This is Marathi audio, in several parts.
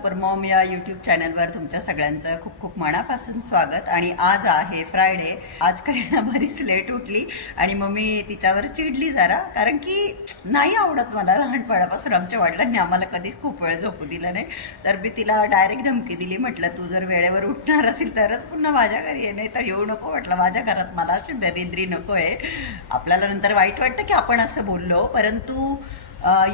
सुपर मॉम या यूट्यूब चॅनलवर तुमच्या सगळ्यांचं खूप खूप मनापासून स्वागत. आणि आज आहे फ्रायडे आज करीना बरीच लेट उठली आणि मग मी तिच्यावर चिडली जरा कारण की नाही आवडत मला लहानपणापासून आमच्या वडिलांनी आम्हाला कधीच खूप वेळ झोपू दिलं नाही. तर मी तिला डायरेक्ट धमकी दिली म्हटलं तू जर वेळेवर उठणार असेल तरच पुन्हा माझ्या घरी ये नाही तर येऊ नको. म्हटलं माझ्या घरात मला अशी दरिद्री नको आहे आपल्याला नंतर वाईट वाटतं की आपण असं बोललो परंतु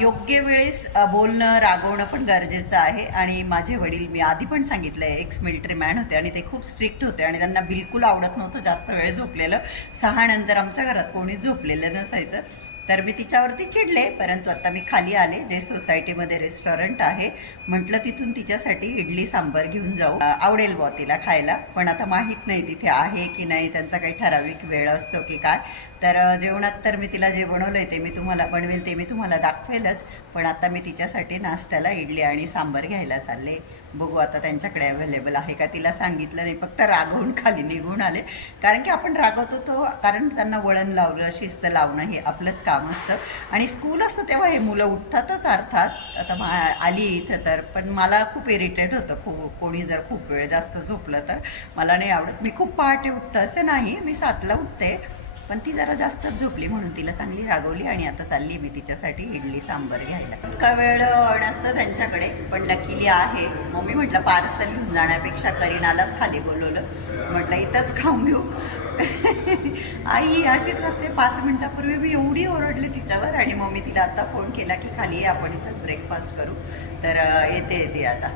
योग्य वेळेस बोलणं रागवणं पण गरजेचं आहे. आणि माझे वडील मी आधी पण सांगितलं आहे एक्स मिलिटरी मॅन होते आणि ते खूप स्ट्रिक्ट होते आणि त्यांना बिलकुल आवडत नव्हतं जास्त वेळ झोपलेलं. सहा नंतर आमच्या घरात कोणीच झोपलेलं नसायचं. तर मी तिच्यावरती चिडले परंतु आता मी खाली आले. जे सोसायटीमध्ये रेस्टॉरंट आहे म्हटलं तिथून तिच्यासाठी इडली सांबर घेऊन जाऊ. आवडेल बॉ तिला खायला. पण आता माहीत नाही तिथे आहे की नाही. त्यांचा काही ठराविक वेळ असतो की काय. तर जेवणात तर मी तिला जे बनवलं आहे ते मी तुम्हाला बनवेल ते मी तुम्हाला दाखवेलच. पण आता मी तिच्यासाठी नाश्त्याला इडली आणि सांबर घ्यायला चालले. बघू आता त्यांच्याकडे अवेलेबल आहे का तिला सांगितलं नाही. फक्त रागवून खाली निघून आले. कारण की आपण रागवतो तो कारण त्यांना वळण लावलं शिस्त लावणं हे आपलंच काम असतं. आणि स्कूल असतं तेव्हा हे मुलं उठतातच अर्थात. आता मा आली इथं तर पण मला खूप इरिटेट होतं. खूप कोणी जर खूप वेळ जास्त झोपलं तर. मला नाही आवडत. मी खूप पहाटे उठतं असं नाही. मी सातला उठते. पण ती जरा जास्तच झोपली म्हणून तिला चांगली रागवली आणि आता चालली मी तिच्यासाठी इडली सांबर घ्यायला. इतका वेळ नसतं त्यांच्याकडे पण नक्की आहे. मम्मी म्हटलं पार्सल घेऊन जाण्यापेक्षा करीनालाच खाली बोलवलं. म्हटलं इथंच खाऊन घेऊ. आई अशीच असते पाच मिनिटापूर्वी मी एवढी ओरडली तिच्यावर आणि मम्मी तिला आता फोन केला की खाली ये आपण इथंच ब्रेकफास्ट करू. तर येते येते आता.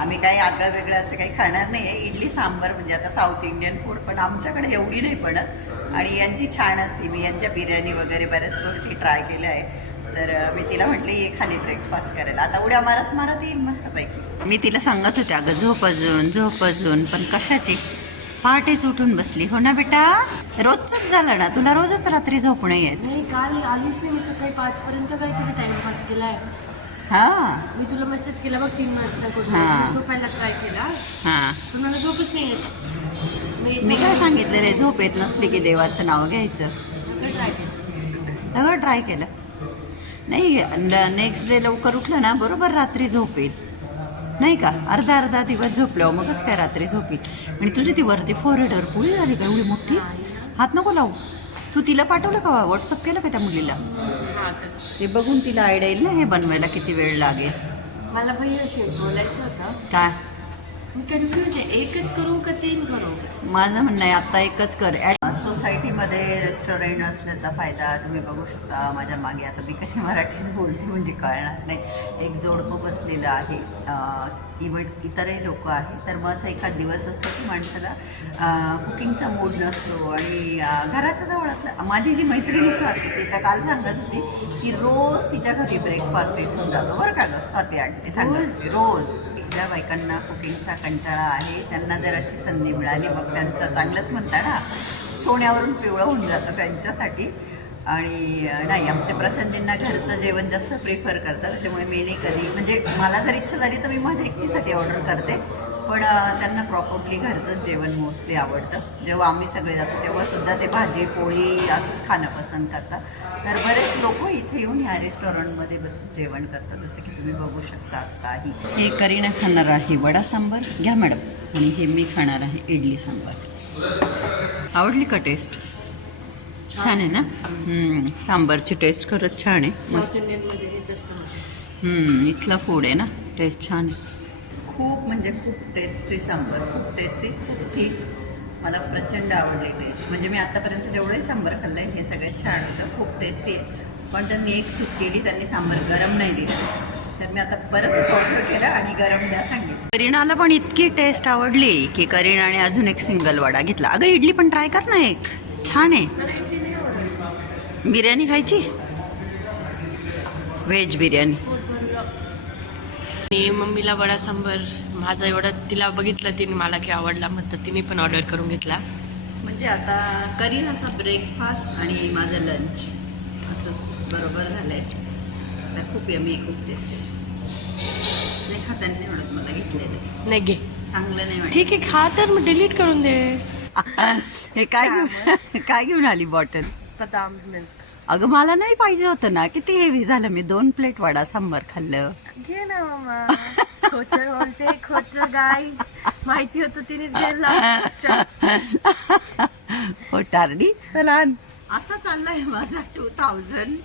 आम्ही काही आगळं वेगळं असं काही खाणार नाही. आहे इडली सांबर म्हणजे आता साऊथ इंडियन फूड पण आमच्याकडे एवढी नाही पडत. आणि यांची छान असते. मी यांच्या बिर्याणी वगैरे बऱ्याच गोष्टी ट्राय केल्या आहे तर मी तिला म्हटली ये खाली ब्रेकफास्ट करायला. आता उड्या मारत मारत येईल मस्तपैकी. मी तिला सांगत होते अगं झोप अजून झोप अजून पण कशाची? पहाटेच उठून बसली. हो ना बेटा? रोजच झालं ना? तुला रोजच रात्री झोप नाही येत. नाही काल आलीच नाही मी सकाळी पाच पर्यंत काहीतरी टाइमपास आहे हां. मी तुला मेसेज केला बघ तीन वाजता हा. झोपायला ट्राय केला. हां. पण मला झोपच नाही येत. मी मी काय सांगितलेलं आहे झोप येत नसली की देवाचं नाव घ्यायचं. ट्राय केलं. सगळं ट्राय केलं. नाही नेक्स्ट डे लवकर उठलं ना बरोबर रात्री झोप येईल. नाही का? अर्धा अर्धा दिवस झोपल्यावर मग कसं काय रात्री झोप येईल. आणि तुझी ती वरती फोरहेडवर पुळी झाली का एवढी मोठी? हात नको लावू. तू तिला पाठवलं का? व्हॉट्सअप केलं का त्या मुलीला? हा का ते बघून तिला आयडिया येईल ना हे बनवायला किती वेळ लागेल. मला भैयाशी बोलायचं होतं. काय? मी कन्फ्यूज आहे. एकच माझं म्हणणं आहे आत्ता एकच कर. सोसायटीमध्ये रेस्टॉरंट असल्याचा फायदा तुम्ही बघू शकता. माझ्या मागे आता मी कशी मराठीच बोलते म्हणजे कळणार नाही. एक जोडपं बसलेलं आहे. इव्हन इतरही लोक आहेत. तर मग असा एखाद दिवस असतो की माणसाला कुकिंगचा मूड नसतो आणि घराच्या जवळ असलं. माझी जी मैत्रिणी स्वाती ती तर काल सांगत होती की रोज तिच्या घरी ब्रेकफास्ट इथून जातो. बरं का गं? स्वाती आंटी सांगत होती, रोज. ज्या बायकांना कुकिंगचा कंटाळा आहे त्यांना जर अशी संधी मिळाली मग त्यांचं चांगलंच म्हणता ना सोन्यावरून पिवळं होऊन जातं त्यांच्यासाठी. आणि नाही आमच्या प्रशांतींना घरचं जेवण जास्त प्रिफर करतात त्याच्यामुळे मी नाही कधी म्हणजे मला जर इच्छा झाली तर मी माझ्या एकटीसाठी ऑर्डर करते. पण त्यांना प्रॉपरली घरचंच जेवण मोस्टली आवडतं. जेव्हा आम्ही सगळे जातो तेव्हा सुद्धा ते भाजी पोळी असंच खाणं पसंत करतात. तर बरेच लोक इथे येऊन ह्या रेस्टॉरंटमध्ये बसून जेवण करतात. जसं की तुम्ही बघू शकता आत्ताही हे. करीना खाणार आहे वडा सांबार. घ्या मॅडम. आणि हे मी खाणार आहे इडली सांबार. आवडली का टेस्ट छान आहे ना? सांबारची टेस्ट खरंच छान आहे. मस्त. इथला फूड आहे ना? टेस्ट छान आहे. खूप म्हणजे खूप टेस्टी सांबार. खूप टेस्टी खूप मला प्रचंड आवडले टेस्ट म्हणजे मी आतापर्यंत जेवढंही सांबार खाल्लं आहे हे सगळ्यात छान होतं. खूप टेस्टी आहे. पण त्यांनी एक चूक केली त्यांनी सांबार गरम नाही दिलं. तर मी आता परत ऑर्डर केलं आणि गरम द्या सांगितलं. करीनाला पण इतकी टेस्ट आवडली की करीनाने अजून एक सिंगल वडा घेतला. अगं इडली पण ट्राय कर ना एक. छान आहे. बिर्याणी खायची? व्हेज बिर्याणी. मी मम्मीला वडा सांबर माझा एवढा तिला बघितलं तिने मला की आवडला म्हणतात तिने पण ऑर्डर करून घेतला. म्हणजे आता करीनाचा ब्रेकफास्ट आणि माझं लंच असंच बरोबर झालंय. तर खूप यमी खूप टेस्टी नाही खाताना नाही म्हणत मला घेतलेलं. नाही घे. चांगलं नाही ठीक आहे खा तर मग डिलीट करून दे. हे काय घेऊन काय घेऊन आली बॉटल बदाम मिल्क अगं मला नाही पाहिजे होतं ना किती हेवी झालं मी. दोन प्लेट वडा सांबार खाल्लं. घे ना मामा. खोट बोलते खोट गाईस माहिती होतं तिनेच गेला हो टारडी. चला असा चाललाय माझा टू थाउजंड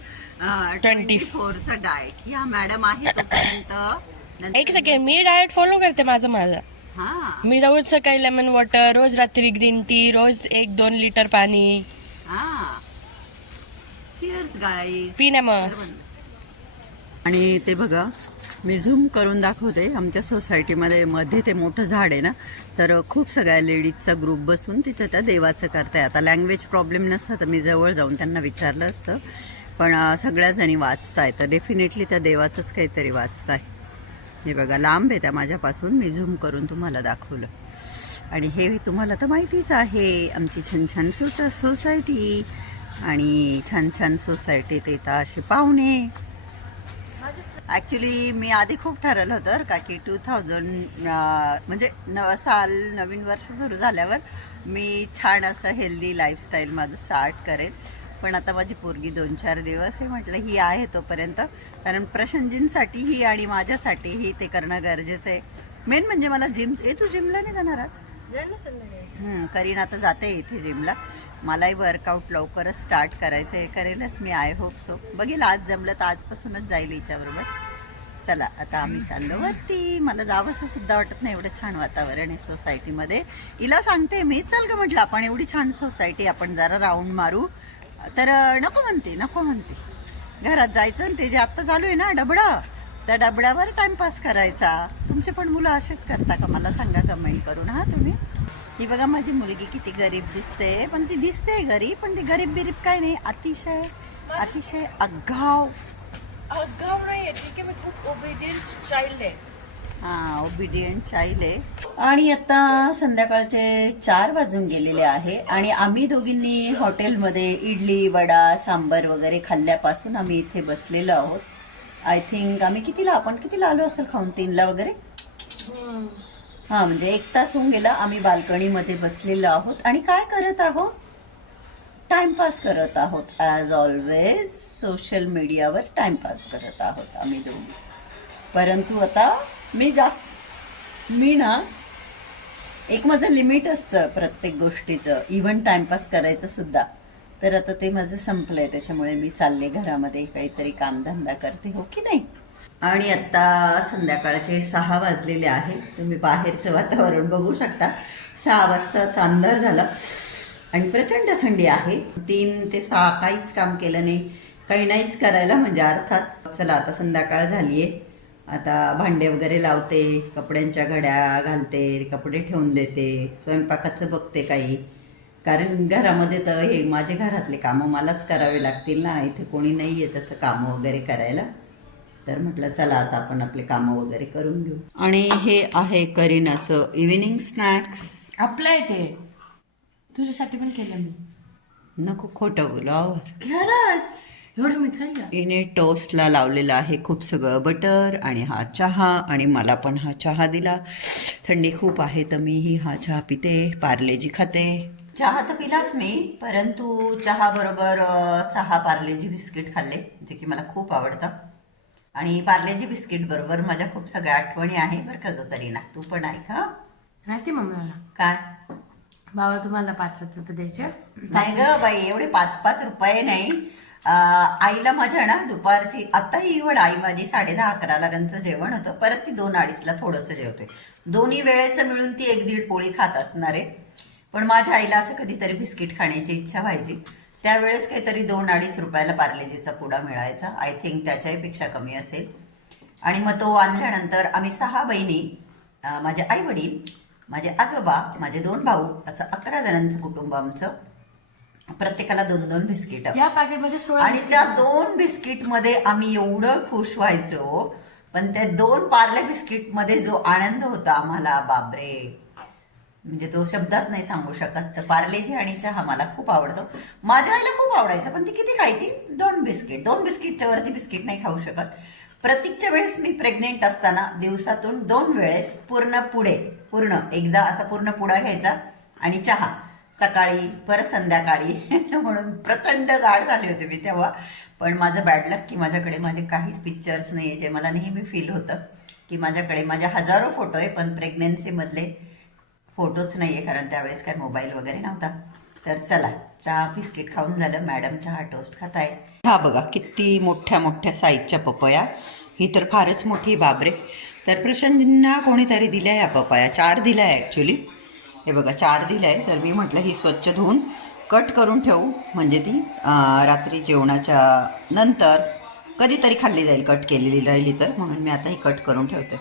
ट्वेंटी फोरचा डाएट या मॅडम आहे तोपर्यंत. एक सेकंड मी डाएट फॉलो करते माझं माझं. हा. मी रोज सकाळी लेमन वॉटर रोज रात्री ग्रीन टी रोज एक दोन लिटर पाणी. हा. मग आणि ते बघा मी झूम करून दाखवते. आमच्या सोसायटीमध्ये मध्ये ते मोठं झाड आहे ना तर खूप सगळ्या लेडीजचा ग्रुप बसून तिथं त्या देवाचं करताय. आता लँग्वेज प्रॉब्लेम नसता तर मी जवळ जाऊन त्यांना विचारलं असतं. पण सगळ्याजणी सगळ्या जणी वाचताय तर डेफिनेटली त्या देवाचंच काहीतरी वाचताय. हे बघा लांब आहे त्या माझ्यापासून. मी झूम करून तुम्हाला दाखवलं. आणि हे तुम्हाला तर माहितीच आहे आमची छान छान सुट सोसायटी आणि छान छान सोसायटीत येतात असे पाहुणे. ॲक्च्युली मी आधी खूप ठरवलं होतं का की टू थाउजंड म्हणजे नव साल नवीन वर्ष सुरू झाल्यावर मी छान असं हेल्दी लाईफस्टाईल माझं स्टार्ट करेन. पण आता माझी पोरगी दोन चार दिवस हे म्हटलं ही आहे तोपर्यंत. कारण प्रशंजींसाठीही आणि माझ्यासाठीही ते करणं गरजेचं आहे. मेन म्हणजे मला जिम ए तू जिमला नाही जाणार आज? करीन आता जाते इथे जिमला मलाही वर्कआउट लवकरच स्टार्ट करायचं आहे करेलच मी आय होप सो बघेल आज जमलं तर आजपासूनच जाईल हिच्याबरोबर. चला आता आम्ही चाललो वरती. मला जावंसं सुद्धा वाटत नाही एवढं छान वातावरण आहे सोसायटीमध्ये हिला सांगते मी चल का म्हटलं आपण एवढी छान सोसायटी आपण जरा राऊंड मारू. तर नको म्हणते नको म्हणते. घरात जायचं आणि ते जे आत्ता चालू आहे ना डबडं. त्या डबड्यावर टाइमपास करायचा. तुमचे पण मुलं असेच करता का? मला सांगा कमेंट करून. हा तुम्ही? ही बघा माझी मुलगी किती गरीब दिसते. पण ती दिसते गरीब पण ती गरीब बिरीब काय नाही. अतिशय अतिशय अगाव गाव नाहीये ठीक आहे मी खूप ओबिडियंट चाइल्ड आहे. हा ओबिडियंट चाइल्ड आहे. आणि आता संध्याकाळचे चार वाजून गेलेले आहे. आणि आम्ही दोघींनी हॉटेलमध्ये इडली वडा सांबर वगैरे खाल्ल्यापासून आम्ही इथे बसलेलो आहोत. आय थिंक आम्ही कितीला आपण कितीला आलो असेल खाऊन तीनला वगैरे हा म्हणजे एक तास होऊन गेला आम्ही बाल्कनीमध्ये बसलेलो आहोत. आणि काय करत आहोत? टाइमपास करत आहोत. ॲज ऑलवेज सोशल मीडियावर टाइमपास करत आहोत आम्ही दोघी परंतु आता मी जास्त मी ना एक माझं लिमिट असतं प्रत्येक गोष्टीचं. इव्हन टाइमपास करायचं सुद्धा. तर आता ते माझं संपलंय त्याच्यामुळे मी चालले घरामध्ये काहीतरी कामधंदा करते हो की नाही? आणि आता संध्याकाळचे सहा वाजलेले आहे तुम्ही बाहेरचं वातावरण बघू शकता. सहा वाजता असा अंधार झाला. आणि प्रचंड थंडी आहे. तीन ते सहा काहीच काम केलं नाही. काही नाहीच करायला म्हणजे अर्थात चला आता संध्याकाळ झालीये. आता भांडे वगैरे लावते कपड्यांच्या घड्या घालते कपडे ठेवून देते स्वयंपाकाचं बघते काही. कारण घरामध्ये तर हे माझे घरातले कामं मलाच करावे लागतील ना. इथे कोणी नाही आहे तसं कामं वगैरे करायला. तर म्हटलं चला आता आपण आपले कामं वगैरे करून घेऊ. आणि हे आहे करीनाचं इव्हिनिंग स्नॅक्स आपलं आहे ते. तुझ्यासाठी पण केलं मी. नको खोटं बोलू आवर. खरंच? एवढं मी खाल्लं. हिने टोस्टला लावलेलं आहे खूप सगळं बटर आणि हा चहा आणि मला पण हा चहा दिला. थंडी खूप आहे तर मीही हा चहा पिते पार्लेजी खाते. चहा तर पिलाच मी परंतु चहा बरोबर अं, सहा पार्लेजी बिस्किट खाल्ले जे की मला खूप आवडतं. आणि पार्लेजी बिस्किट बरोबर माझ्या खूप सगळ्या आठवणी आहे. बरं का ग करीना? तू पण ऐक माहिती मम्मीला काय? बाबा तुम्हाला पाच पाच रुपये द्यायचे नाही ग बाई एवढे पाच पाच रुपये नाही. आईला माझ्या ना दुपारची आत्ताही इव्हन आई माझी साडे दहा अकराला त्यांचं जेवण होतं. परत ती दोन अडीचला थोडंसं जेवते दोन्ही वेळेचं मिळून ती एक दीड पोळी खात असणार आहे. पण माझ्या आईला असं कधीतरी बिस्किट खाण्याची इच्छा व्हायची. त्यावेळेस काहीतरी दोन अडीच रुपयाला पार्लेजीचा पुडा मिळायचा. आय थिंक त्याच्याही पेक्षा कमी असेल. आणि मग तो आणल्यानंतर आम्ही सहा बहिणी माझे आई वडील माझे आजोबा माझे दोन भाऊ असं अकरा जणांचं कुटुंब आमचं. प्रत्येकाला दोन दोन बिस्किट. या पॅकेटमध्ये सोळा आणि त्या दोन बिस्किटमध्ये आम्ही एवढं खुश व्हायचो. पण त्या दोन पार्ले बिस्किटमध्ये जो आनंद होता आम्हाला बापरे. म्हणजे तो शब्दात नाही सांगू शकत. तर पार्लेजी आणि चहा मला खूप आवडतो. माझ्या आईला खूप आवडायचं पण ती किती खायची? दोन बिस्किट. दोन बिस्किटच्या वरती बिस्किट नाही खाऊ शकत. प्रतीकच्या वेळेस मी प्रेग्नेंट असताना दिवसातून दोन वेळेस पूर्ण पुढे पूर्ण एकदा असा पूर्ण पुडा घ्यायचा आणि चहा. सकाळी परत संध्याकाळी. म्हणून प्रचंड जाड झाले होते मी तेव्हा. पण माझं बॅड लक की माझ्याकडे माझे काहीच पिक्चर्स नाही आहे जे मला नेहमी फील होतं. की माझ्याकडे माझे हजारो फोटो आहे पण प्रेग्नेन्सीमधले फोटोच नाही आहे कारण त्यावेळेस काय मोबाईल वगैरे नव्हता. तर चला चहा बिस्किट खाऊन झालं. मॅडम चहा टोस्ट खात आहे हा बघा किती मोठ्या मोठ्या साईजच्या पपया. ही तर फारच मोठी बाबरे तर प्रशांतींना कोणीतरी दिल्या ह्या पपया. चार दिल्या आहे ॲक्च्युली हे बघा चार दिलं आहे तर मी म्हटलं ही स्वच्छ धुवून कट करून ठेवू. म्हणजे ती रात्री जेवणाच्या नंतर कधीतरी खाल्ली जाईल. कट केलेली राहिली तर. म्हणून मी आता ही कट करून ठेवते.